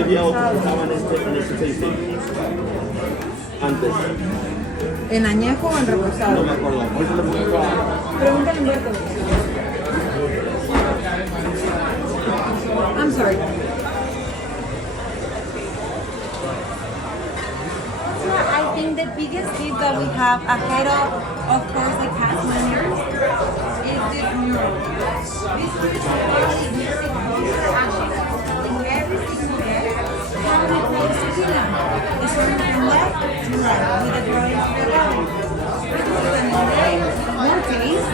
Había otro que estaba en este tasting antes. ¿En añejo o en reposado? No me acuerdo. Pregúntale a Humberto. I'm sorry. I think the biggest gift that we have ahead of course, the cast members is this mural. This mural is music actually telling every single guest how we play tequila. It's from left to right with the drawings to the left. More taste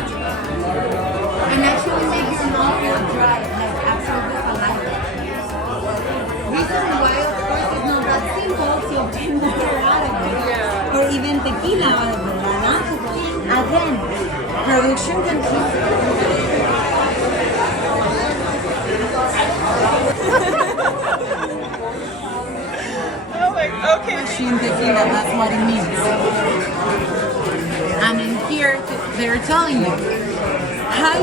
and actually make your mouth feel dry, like absolutely alive. Reason why, of course, it's not that simple to obtain water out of it, or even tequila out of it, right? Again, production continues. Okay. Machine tequila, that's what it means. And in here, they're telling you how